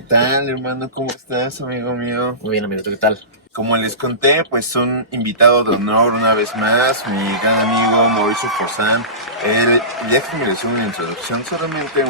tal, hermano? ¿Cómo estás, amigo mío? Muy bien, amigo, ¿tú qué tal? Como les conté, pues un invitado de honor una vez más, mi gran amigo Mauricio Forzán. Él, ya que mereció una introducción, solamente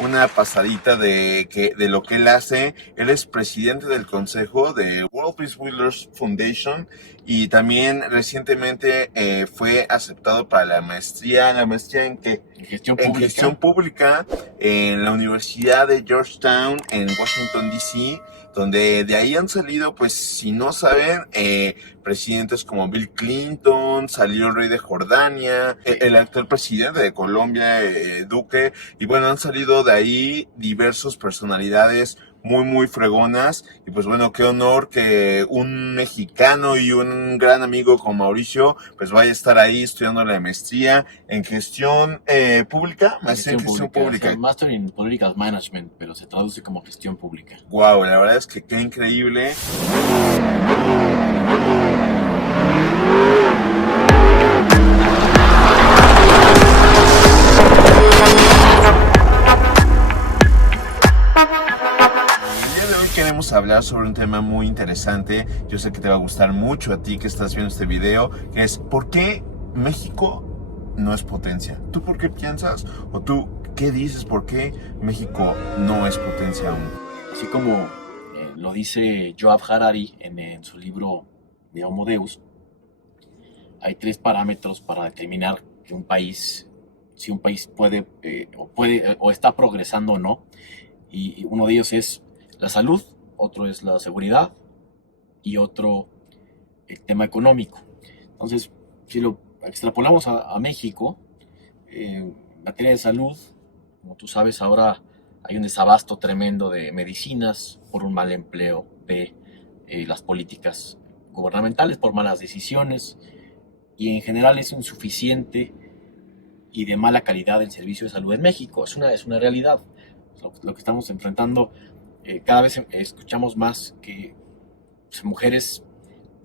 una pasadita de lo que él hace. Él es presidente del consejo de World Peace Builders Foundation y también recientemente fue aceptado para ¿la maestría en qué? En gestión En pública. gestión pública en la Universidad de Georgetown en Washington, D.C., donde de ahí han salido, pues si no saben, presidentes como Bill Clinton, salió el rey de Jordania, el actual presidente de Colombia, Duque, y bueno, han salido de ahí diversas personalidades muy fregonas, y pues bueno, qué honor que un mexicano y un gran amigo como Mauricio, pues vaya a estar ahí estudiando la maestría en gestión pública, maestría en Gestión gestión pública. O sea, pública. Master in Political Management, pero se traduce como gestión pública. Wow, la verdad es que qué increíble. El día de hoy queremos hablar sobre un tema muy interesante. Yo sé que te va a gustar mucho a ti que estás viendo este video, que es ¿por qué México no es potencia? ¿Tú por qué piensas? ¿O tú qué dices? ¿Por qué México no es potencia aún? Así como lo dice Joab Harari en su libro de Homo Deus, hay tres parámetros para determinar que si un país puede o está progresando o no. Y uno de ellos es la salud, otro es la seguridad y otro el tema económico. Entonces, si lo extrapolamos a México, en materia de salud, como tú sabes, ahora hay un desabasto tremendo de medicinas por un mal empleo de las políticas gubernamentales, por malas decisiones, y en general es insuficiente y de mala calidad el servicio de salud en México. Es una realidad. Lo que estamos enfrentando, cada vez escuchamos más que pues, mujeres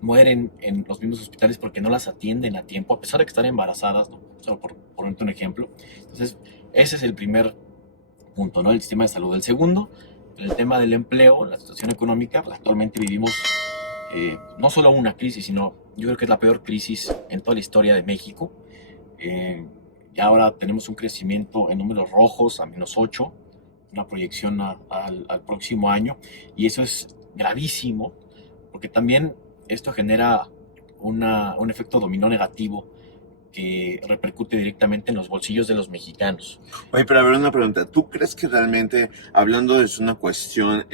mueren en los mismos hospitales porque no las atienden a tiempo, a pesar de que están embarazadas, ¿no? Solo por ponerte un ejemplo. Entonces, ese es el primer punto, ¿no? El sistema de salud. El segundo, el tema del empleo, la situación económica. Pues actualmente vivimos no solo una crisis, sino yo creo que es la peor crisis en toda la historia de México. Y ahora tenemos un crecimiento en números rojos a -8, una proyección al próximo año, y eso es gravísimo, porque también esto genera un efecto dominó negativo que repercute directamente en los bolsillos de los mexicanos. Oye, pero a ver una pregunta. ¿Tú crees que realmente, hablando de una cuestión,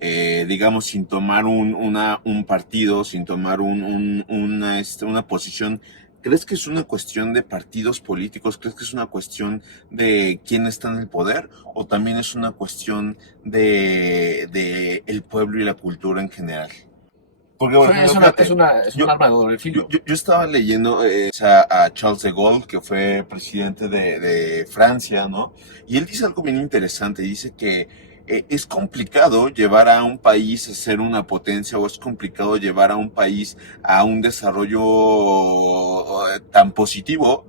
digamos, sin tomar un partido, sin tomar una posición, ¿crees que es una cuestión de partidos políticos? ¿Crees que es una cuestión de quién está en el poder? ¿O también es una cuestión de el pueblo y la cultura en general? Porque, por ejemplo, fíjate, Es yo, un arma de doble filo. yo estaba leyendo a Charles de Gaulle, que fue presidente de Francia, ¿no? Y él dice algo bien interesante. Dice que es complicado llevar a un país a ser una potencia o es complicado llevar a un país a un desarrollo tan positivo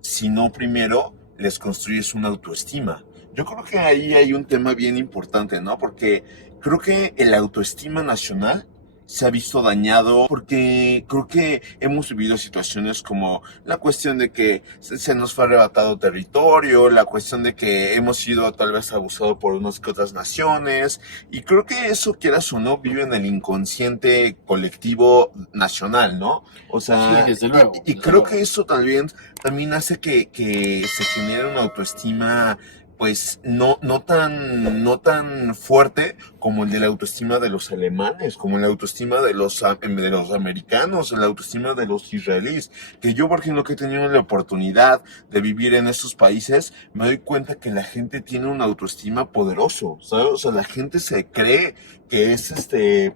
si no primero les construyes una autoestima. Yo creo que ahí hay un tema bien importante, ¿no? Porque creo que el autoestima nacional se ha visto dañado porque creo que hemos vivido situaciones como la cuestión de que se nos fue arrebatado territorio, la cuestión de que hemos sido tal vez abusados por unas que otras naciones, y creo que eso, quieras o no, vive en el inconsciente colectivo nacional, ¿no? O Sí, sea, desde luego, y desde creo que luego. eso también hace que se genere una autoestima pues no tan fuerte como el de la autoestima de los alemanes, como la autoestima de los americanos, la autoestima de los israelíes. Que yo, por ejemplo, que he tenido la oportunidad de vivir en esos países, me doy cuenta que la gente tiene una autoestima poderoso, ¿sabes? O sea, la gente se cree que es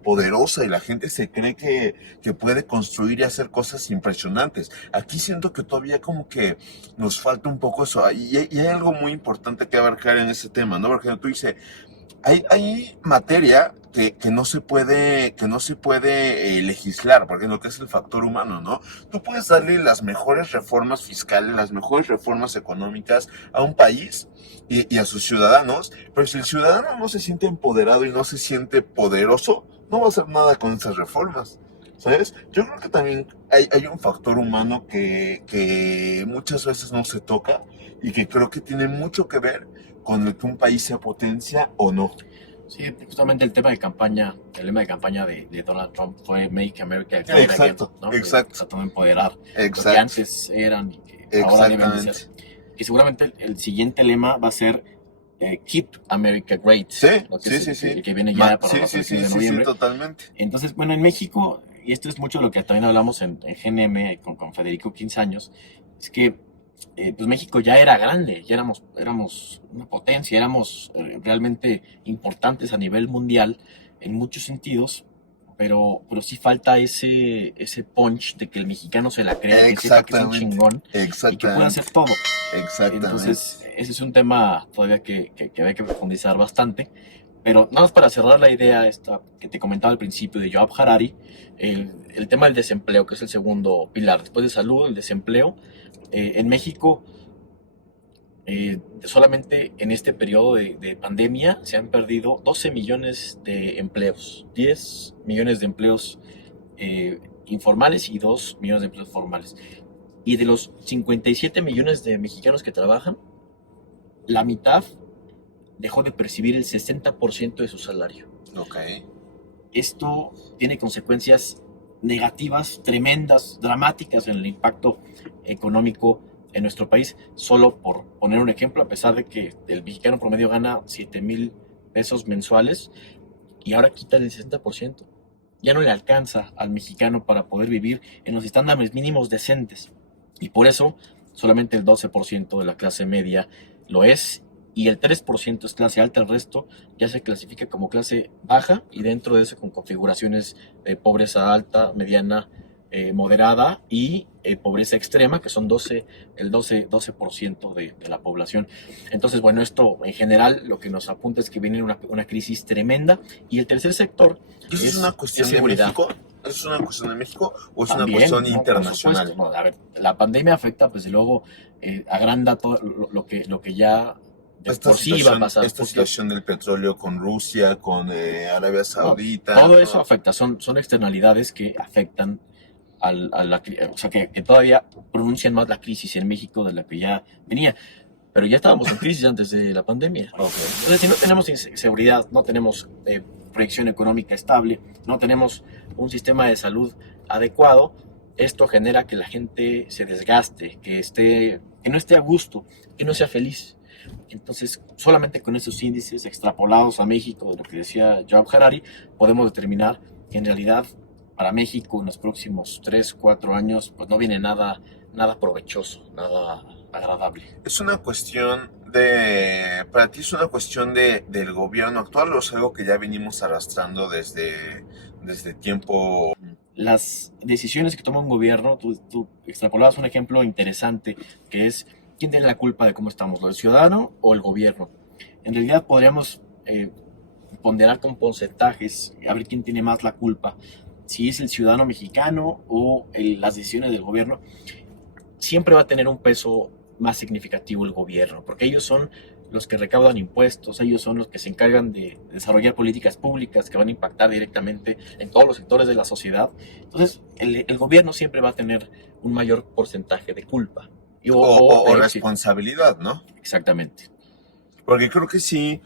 poderosa y la gente se cree que puede construir y hacer cosas impresionantes. Aquí siento que todavía como que nos falta un poco eso. Y hay algo muy importante que abarcar en ese tema, ¿no? Por ejemplo, tú dices, hay materia que no se puede legislar, porque lo que es el factor humano, ¿no? Tú puedes darle las mejores reformas fiscales, las mejores reformas económicas a un país y a sus ciudadanos, pero si el ciudadano no se siente empoderado y no se siente poderoso, no va a hacer nada con esas reformas. ¿Sabes? Yo creo que también hay un factor humano que muchas veces no se toca y que creo que tiene mucho que ver con el que un país sea potencia o no. Sí, justamente el lema de campaña de Donald Trump fue Make America Great Again, Exacto, ¿no? exacto, Tratando de empoderar lo que exacto, antes eran y que ahora deben de ser. exactamente. Y seguramente el siguiente lema va a ser Keep America Great, Sí, lo que sí, es sí, sí. el que viene ya para Sí, las sí, sí, elecciones de sí, sí, noviembre. totalmente. Entonces, bueno, en México, y esto es mucho lo que también hablamos en GNM con Federico 15 años, es que pues México ya era grande, ya éramos una potencia, éramos realmente importantes a nivel mundial en muchos sentidos, pero sí falta ese punch de que el mexicano se la crea, que sepa que es un Exactamente, chingón y que puede hacer exactamente, todo. exactamente. Entonces, ese es un tema todavía que hay que profundizar bastante. Pero nada más para cerrar la idea esta que te comentaba al principio de Joab Harari, el tema del desempleo, que es el segundo pilar. Después de salud, el desempleo. En México, solamente en este periodo de pandemia se han perdido 12 millones de empleos, 10 millones de empleos informales y 2 millones de empleos formales. Y de los 57 millones de mexicanos que trabajan, la mitad dejó de percibir el 60% de su salario. Ok. Esto tiene consecuencias negativas, tremendas, dramáticas en el impacto económico en nuestro país. Solo por poner un ejemplo, a pesar de que el mexicano promedio gana 7,000 pesos mensuales y ahora quitan el 60%. Ya no le alcanza al mexicano para poder vivir en los estándares mínimos decentes. Y por eso solamente el 12% de la clase media lo es y el 3% es clase alta, el resto ya se clasifica como clase baja y dentro de eso con configuraciones de pobreza alta, mediana, moderada y pobreza extrema, que son el 12% de la población. Entonces, bueno, esto en general lo que nos apunta es que viene una crisis tremenda y el tercer sector ¿Y eso es una es cuestión de seguridad. México? ¿Eso es una cuestión de México o es una También, cuestión no, por supuesto. internacional? No, a ver, la pandemia afecta, pues, y luego agranda todo lo que ya de por sí iba a pasar, Esta porque situación del petróleo con Rusia, con Arabia no, Saudita, todo eso todo. afecta, son externalidades que afectan o sea, que todavía pronuncian más la crisis en México de la que ya venía. Pero ya estábamos en crisis antes de la pandemia. Ok. Entonces, si no tenemos seguridad, no tenemos proyección económica estable, no tenemos un sistema de salud adecuado, esto genera que la gente se desgaste, que no esté a gusto, que no sea feliz. Entonces, solamente con esos índices extrapolados a México, de lo que decía Joab Harari, podemos determinar que en realidad para México en los próximos 3, 4 años, pues no viene nada provechoso, nada agradable. Es una cuestión para ti es una cuestión del gobierno actual o es algo que ya venimos arrastrando desde tiempo. Las decisiones que toma un gobierno, tú extrapolabas un ejemplo interesante, que es quién tiene la culpa de cómo estamos, ¿lo del ciudadano o el gobierno? En realidad podríamos ponderar con porcentajes, a ver quién tiene más la culpa, si es el ciudadano mexicano o las decisiones del gobierno. Siempre va a tener un peso más significativo el gobierno, porque ellos son los que recaudan impuestos, ellos son los que se encargan de desarrollar políticas públicas que van a impactar directamente en todos los sectores de la sociedad. Entonces, el gobierno siempre va a tener un mayor porcentaje de culpa O sí, responsabilidad, ¿no? exactamente. Porque creo que sí,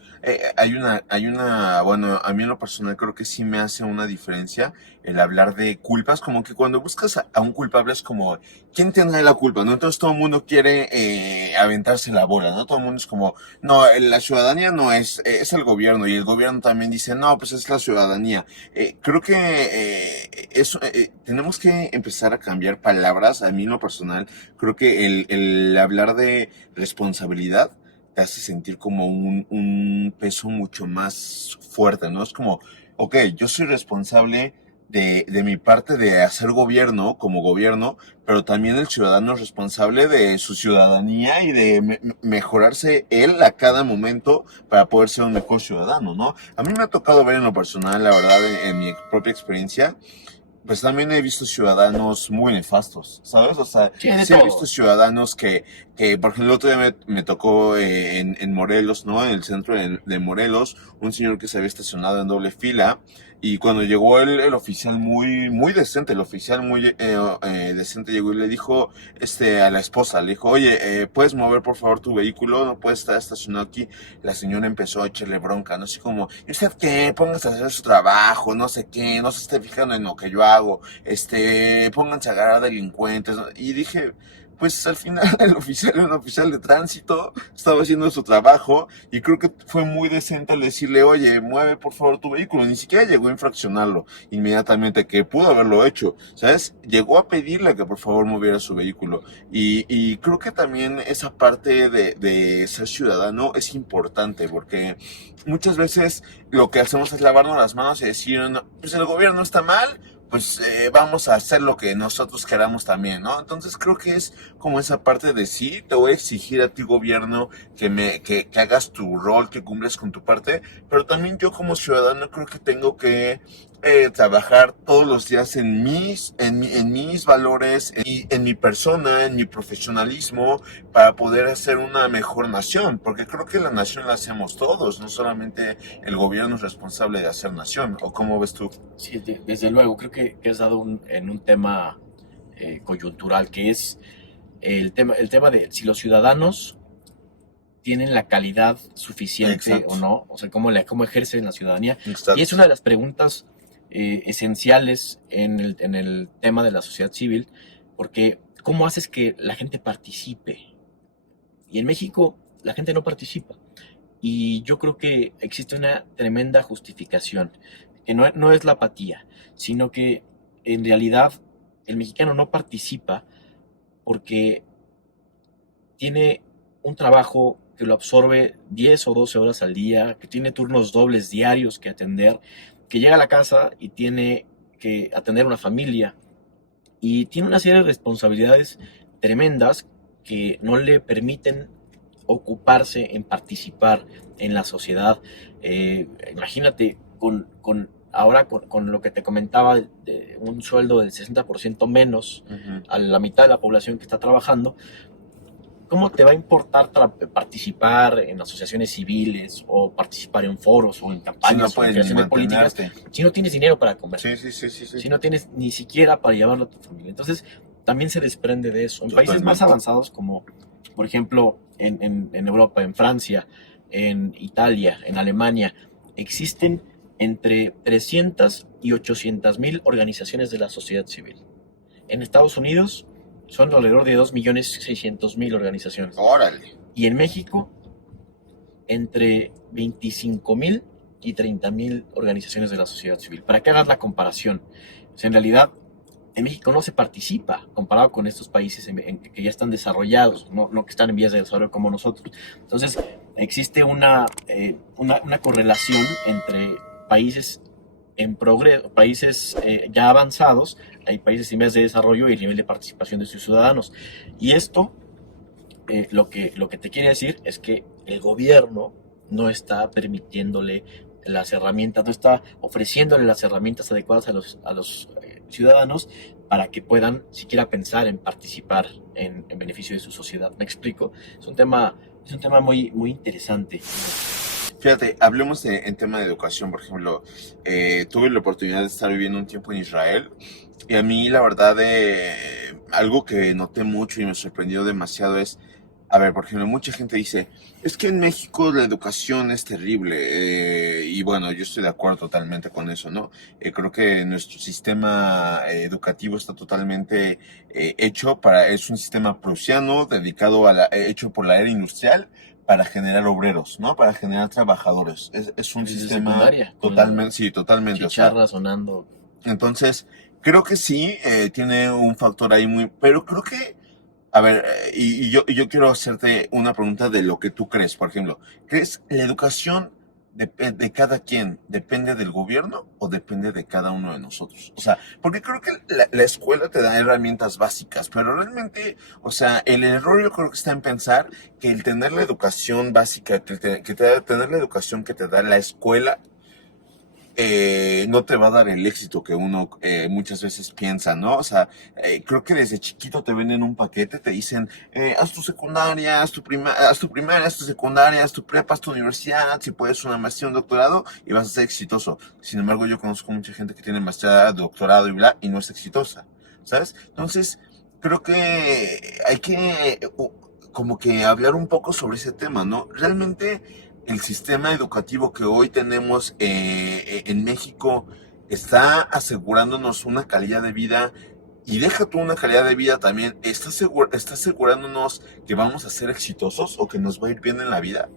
bueno, a mí en lo personal creo que sí me hace una diferencia el hablar de culpas, como que cuando buscas a un culpable es como, ¿quién tendrá la culpa? ¿No? Entonces todo el mundo quiere aventarse la bola, ¿no? Todo el mundo es como, no, la ciudadanía no es el gobierno y el gobierno también dice, no, pues es la ciudadanía. Creo que tenemos que empezar a cambiar palabras, a mí en lo personal, creo que el hablar de responsabilidad te hace sentir como un peso mucho más fuerte, ¿no? Es como, ok, yo soy responsable de mi parte de hacer gobierno como gobierno, pero también el ciudadano es responsable de su ciudadanía y de mejorarse él a cada momento para poder ser un mejor ciudadano, ¿no? A mí me ha tocado ver en lo personal, la verdad, en mi propia experiencia, pues también he visto ciudadanos muy nefastos, ¿sabes? O sea, Sí, hay de sí he visto todo. ciudadanos que por ejemplo, el otro día me tocó en Morelos, ¿no? En el centro de Morelos, un señor que se había estacionado en doble fila y cuando llegó el oficial muy decente, el oficial muy decente llegó y le dijo a la esposa, le dijo, oye, ¿puedes mover por favor tu vehículo? No puedes estar estacionado aquí. La señora empezó a echarle bronca, no sé cómo, ¿y usted qué? Póngase a hacer su trabajo, no sé qué, no se esté fijando en lo que yo hago, pónganse a agarrar delincuentes, ¿no? Y dije, pues al final el oficial era un oficial de tránsito, estaba haciendo su trabajo y creo que fue muy decente al decirle, oye, mueve por favor tu vehículo, ni siquiera llegó a infraccionarlo inmediatamente, que pudo haberlo hecho, ¿sabes? Llegó a pedirle que por favor moviera su vehículo y creo que también esa parte de ser ciudadano es importante porque muchas veces lo que hacemos es lavarnos las manos y decir, "No, pues el gobierno está mal, pues vamos a hacer lo que nosotros queramos también, ¿no? Entonces creo que es como esa parte de sí, te voy a exigir a ti gobierno que hagas tu rol, que cumples con tu parte, pero también yo como ciudadano creo que tengo que trabajar todos los días en mis valores, en mi persona, en mi profesionalismo, para poder hacer una mejor nación, porque creo que la nación la hacemos todos, no solamente el gobierno es responsable de hacer nación, ¿o cómo ves tú? Sí, desde luego, creo que has dado en un tema coyuntural, que es el tema de si los ciudadanos tienen la calidad suficiente o Exacto, no, o sea, cómo ejercen la ciudadanía. Y es exacto, una de las preguntas esenciales en el tema de la sociedad civil, porque ¿cómo haces que la gente participe? Y en México la gente no participa. Y yo creo que existe una tremenda justificación, que no es la apatía, sino que en realidad el mexicano no participa porque tiene un trabajo que lo absorbe 10 o 12 horas al día, que tiene turnos dobles diarios que atender, que llega a la casa y tiene que atender una familia y tiene una serie de responsabilidades tremendas que no le permiten ocuparse en participar en la sociedad. Imagínate ahora con lo que te comentaba de un sueldo del 60% menos ujú. a la mitad de la población que está trabajando. ¿Cómo te va a importar participar en asociaciones civiles o participar en foros o en Si no campañas o en puedes ni creación de políticas mantenerte. si no tienes dinero para comer? Sí, sí, sí, sí, sí, Si no tienes ni siquiera para llevarlo a tu familia. Entonces, también se desprende de eso. En países más totalmente. avanzados como, por ejemplo, en Europa, en Francia, en Italia, en Alemania, existen entre 300 y 800 mil organizaciones de la sociedad civil. En Estados Unidos son alrededor de 2.600.000 organizaciones. Órale. Y en México, entre 25.000 y 30.000 organizaciones de la sociedad civil. Para que hagas la comparación. Pues en realidad, en México no se participa comparado con estos países que ya están desarrollados, no que están en vías de desarrollo como nosotros. Entonces, existe una correlación entre países en progreso, países ya avanzados, hay países en vías de desarrollo y el nivel de participación de sus ciudadanos. Y esto lo que te quiere decir es que el gobierno no está permitiéndole las herramientas, no está ofreciéndole las herramientas adecuadas a los ciudadanos para que puedan siquiera pensar en participar en beneficio de su sociedad. ¿Me explico? Es un tema muy interesante. Fíjate, hablemos en tema de educación, por ejemplo, tuve la oportunidad de estar viviendo un tiempo en Israel y a mí la verdad algo que noté mucho y me sorprendió demasiado es, a ver, por ejemplo, mucha gente dice, es que en México la educación es terrible y bueno, yo estoy de acuerdo totalmente con eso, ¿no? Creo que nuestro sistema educativo está totalmente es un sistema prusiano dedicado hecho por la era industrial para generar obreros, ¿no? Para generar trabajadores. Es un Desde sistema secundaria, con la totalmente, sí, totalmente. O sea, chicharra sonando. entonces, creo que sí, tiene un factor ahí pero creo que, a ver, y yo quiero hacerte una pregunta de lo que tú crees, por ejemplo. ¿Crees la educación de cada quien, depende del gobierno o depende de cada uno de nosotros. O sea, porque creo que la escuela te da herramientas básicas, pero realmente, o sea, el error yo creo que está en pensar que el tener la educación básica, tener la educación que te da la escuela, no te va a dar el éxito que uno muchas veces piensa, ¿no? O sea, creo que desde chiquito te venden un paquete, te dicen, haz tu secundaria, haz tu primaria, haz tu secundaria, haz tu prepa, haz tu universidad, si puedes una maestría, un doctorado, y vas a ser exitoso. Sin embargo, yo conozco mucha gente que tiene maestría, doctorado y bla, y no es exitosa, ¿sabes? Entonces, creo que hay que como que hablar un poco sobre ese tema, ¿no? Realmente el sistema educativo que hoy tenemos en México está asegurándonos una calidad de vida y deja tú una calidad de vida también, está asegurándonos que vamos a ser exitosos o que nos va a ir bien en la vida.